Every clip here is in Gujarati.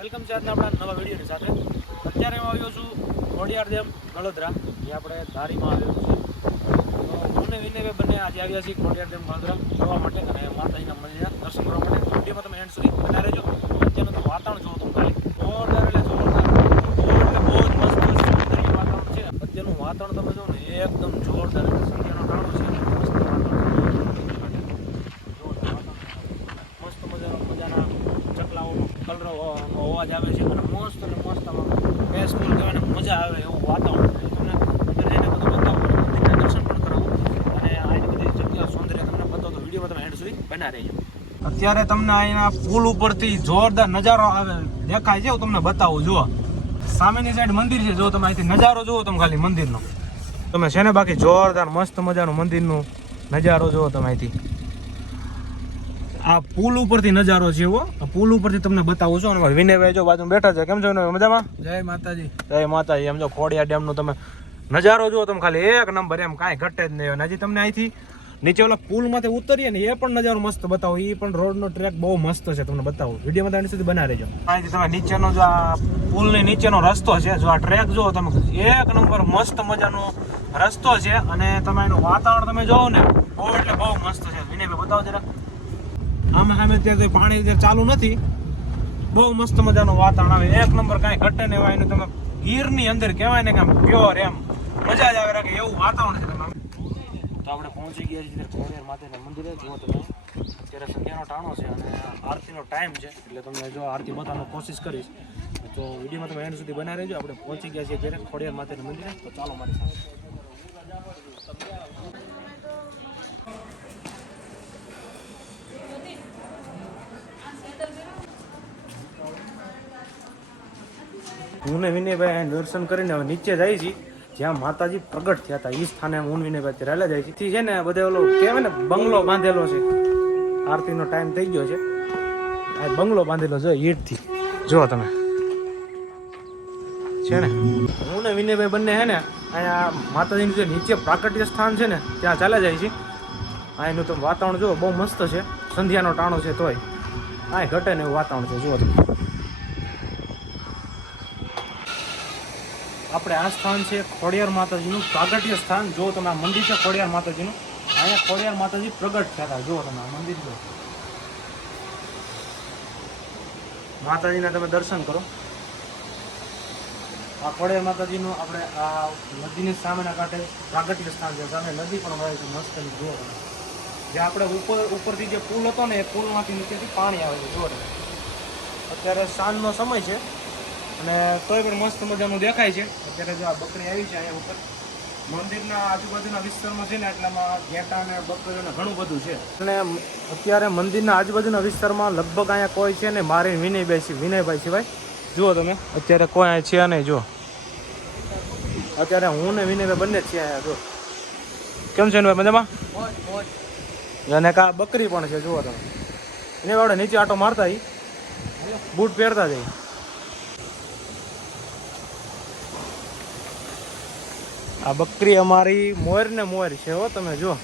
વેલકમ છે આજના આપણા નવા વિડીયોની સાથે. અત્યારે હું આવ્યો છું ખોડિયાર ડેમ ગળોદરા, જે આપણે ધારીમાં આવ્યો છે. તો હું ને વિનયભાઈ બંને આજે આવ્યા છીએ ખોડિયાર ડેમ ગળોદરા જોવા માટે અને માતાજીના મંદિરના દર્શન કરવા માટે. વિડીયોમાં તમે એન્ડ સુધી બના રહેજો. અત્યારનું તો વાતાવરણ જોવો તમે ખાલી જોરદાર એટલે જોરદાર, બહુ જ મસ્ત સુંદર વાતાવરણ છે. અત્યારનું વાતાવરણ તમે જો ને એકદમ જોરદાર, એટલે સંધ્યાનો ટાણો છે, મસ્ત મજાના ચકલાઓનો કલરવનો અવાજ આવે છે અને મસ્ત અને મસ્ત પેસફુલ કહેવાય ને મજા આવે એવું વાતાવરણ છે. તમને અંદર જઈને બધું બતાવું, મંદિરના દર્શન પણ કરાવું અને આની બધી જગ્યા સૌંદર્ય તમને બતાવો. તો વિડીયોમાં તમે એન્ડ સુધી બના રહેજો. અત્યારે તમને અહીંના પુલ ઉપરથી જોરદાર નજારો આવે દેખાય છે, હું તમને બતાવું. જુઓ સામેની સાઈડ મંદિર છે, જો તમે અહીંથી નજારો જુઓ તમે ખાલી મંદિરનો તમે છે ને, બાકી જોરદાર મસ્ત મજાનું મંદિરનું નજારો જુઓ તમે અહીંથી. આ પુલ ઉપરથી નજારો છે એવો, પુલ ઉપરથી તમને બતાવું છું. અને વિનયભાઈ જો બાજુ બેઠા છે. કેમ છો વિનયભાઈ? મજામાં? જય માતાજી. જય માતાજી. એમ જો ખોડિયાર ડેમનો તમે નજારો જુઓ તમે ખાલી એક નંબર, એમ કાંઈ ઘટે જ નહીં. અને હજી તમને અહીંથી નીચે ઓલા પુલમાંથી ઉતરીએ ને એ પણ નજારો મસ્ત બતાવો. એ પણ રોડનો ટ્રેક બહુ મસ્ત છે, તમને બતાવું. વિડીયોમાં એની સુધી બના રહેજો. અહીંથી તમે નીચેનો જો આ પુલની નીચેનો રસ્તો છે, જો આ ટ્રેક જુઓ તમે, એક નંબર મસ્ત મજાનો રસ્તો છે. અને તમે એનું વાતાવરણ તમે જોવો ને બહુ એટલે બહુ મસ્ત છે. વિનયભાઈ બતાવો જરા. આમાં સામે અત્યારે પાણી ચાલુ નથી, બહુ મસ્ત મજાનું વાતાવરણ આવે, એક નંબર, કાંઈ ઘટે ને એવા. એનું તમે ગીરની અંદર કહેવાય ને કે આમ પ્યોર, એમ મજા જ આવે રાખે એવું વાતાવરણ છે. તમે તો આપણે પહોંચી ગયા છીએ ખોડિયાર માતાના મંદિરે. જુઓ તમે અત્યારે સંધ્યાનો ટાણો છે અને આરતીનો ટાઈમ છે, એટલે તમને જો આરતી બતાવવાનો કોશિશ કરીશ. તો વિડીયોમાં તમે એન્ડ સુધી બનાવી રહેજો. આપણે પહોંચી ગયા છીએ અત્યારે ખોડિયાર માતાના મંદિરે. તો ચાલો મારી સાથે. હું ને વિનયભાઈ દર્શન કરીને હવે નીચે જાય છે, જ્યાં માતાજી પ્રગટ થયા હતા. એ સ્થાને હું વિનયભાઈ અત્યારે હાલ્યા જાય છે. છે ને બધે ઓલો કહેવાય ને બંગલો બાંધેલો છે. આરતીનો ટાઈમ થઈ ગયો છે, આ બંગલો બાંધેલો છે ઈંટથી. જુઓ તમે છે ને, હું ને વિનયભાઈ બંને છે ને અહીંયા માતાજીનું જે નીચે પ્રાકટ્ય સ્થાન છે ને ત્યાં ચાલ્યા જાય છે. અહીંનું તો વાતાવરણ જુઓ બહુ મસ્ત છે. સંધ્યાનો ટાણો છે તોય આ ઘટે ને એવું વાતાવરણ છે. જુઓ તમે, આપણે આ સ્થાન છે ખોડિયાર માતાજીનું પ્રાગટ્ય સ્થાન. જો તમે આ મંદિર છે ખોડિયાર માતાજીનું, અહીંયા ખોડિયાર માતાજી પ્રગટ થયા હતા. જુઓ તમે આ મંદિર જો, માતાજીના તમે દર્શન કરો. આ ખોડિયાર માતાજીનું આપણે આ નદીની સામેના કાંઠે પ્રાગટ્ય સ્થાન છે. સામે નદી પણ વહે છે મસ્ત. જુઓ તમે, જે આપણે ઉપરથી જે પુલ હતો ને એ પુલમાંથી નીચેથી પાણી આવે છે. જુઓ અત્યારે સાંજનો સમય છે અને તોય પણ મસ્ત મજાનું દેખાય છે. અત્યારે જો આ બકરી આવી છે અહીંયા ઉપર મંદિરના આજુબાજુના વિસ્તારમાં છે ને, એટલામાં ઘેટા ને બકરીઓને ઘણું બધું છે. અને અત્યારે મંદિરના આજુબાજુના વિસ્તારમાં લગભગ અહીંયા કોઈ છે ને, મારી વિનયભાઈ સિવાય. જુઓ તમે અત્યારે કોઈ અહીંયા છે નહીં. જુઓ અત્યારે હું ને વિનયભાઈ બંને જ છીએ અહીંયા. જો કેમ છે ને મજામાં? અને કા બકરી પણ છે. જુઓ તમે, એને આપણે નીચે આટો મારતા બૂટ પહેરતા જઈએ. આ બકરી અમારી મોર ને મોર છે હો. તમે જો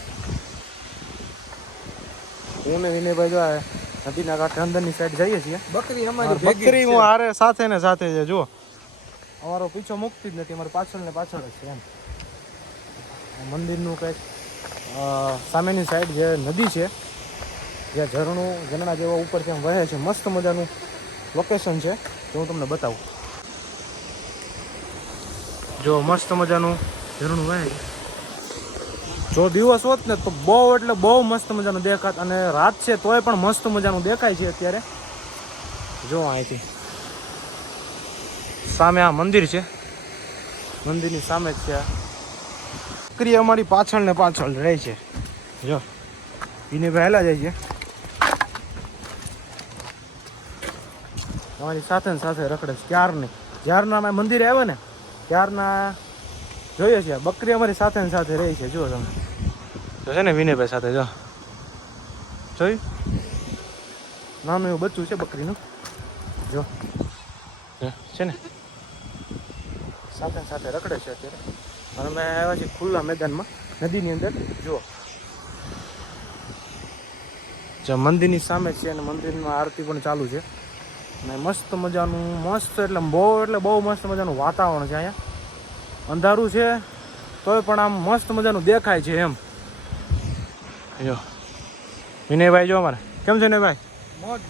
હું ને વિનયભાઈ જો નદીના કાંઠે અંદરની સાઈડ જઈએ છીએ. બકરી અમારી બકરી હું હારે સાથે ને સાથે છે. જુઓ અમારો પીછો મૂકતી જ નથી, અમારી પાછળ ને પાછળ જ છે. એમ મંદિરનું કંઈક સામેની સાઈડ જે નદી છે, જે ઝરણા જેવા ઉપરથી આમ વહે છે, મસ્ત મજાનું લોકેશન છે. તો હું તમને બતાવું. જો મસ્ત મજાનું ઝરણું વહે. જો દિવસ હોત ને તો બહુ એટલે બહુ મસ્ત મજાનું દેખાત, અને રાત છે તોય પણ મસ્ત મજાનું દેખાય છે. અત્યારે જો અહીંથી સામે આ મંદિર છે, મંદિરની સામે જ છે. બકરી અમારી પાછળ ને પાછળ રહે છે. જો વિનયભાઈ હેલા જાય છે, અમારી સાથે ને સાથે રખડે છે. જ્યારના અમે મંદિરે આવે ને ત્યારના જોઈએ છીએ બકરી અમારી સાથે ને સાથે રહી છે. જુઓ તમે તો છે ને વિનયભાઈ સાથે જો જોયું, નાનું એવું બચ્ચું છે બકરીનું. જો છે ને સાથે ને સાથે રખડે છે અત્યારે. અને અમે આવ્યા છીએ ખુલ્લા મેદાનમાં નદીની અંદર. જુઓ જે મંદિરની સામે છે અને મંદિરમાં આરતી પણ ચાલુ છે. ને મસ્ત મજાનું એટલે બહુ મસ્ત મજાનું વાતાવરણ છે અહીંયા. અંધારું છે તોય પણ આમ મસ્ત મજાનું દેખાય છે એમ. જો વિનયભાઈ જો અમારે કેમ છે વિનયભાઈ? મોજ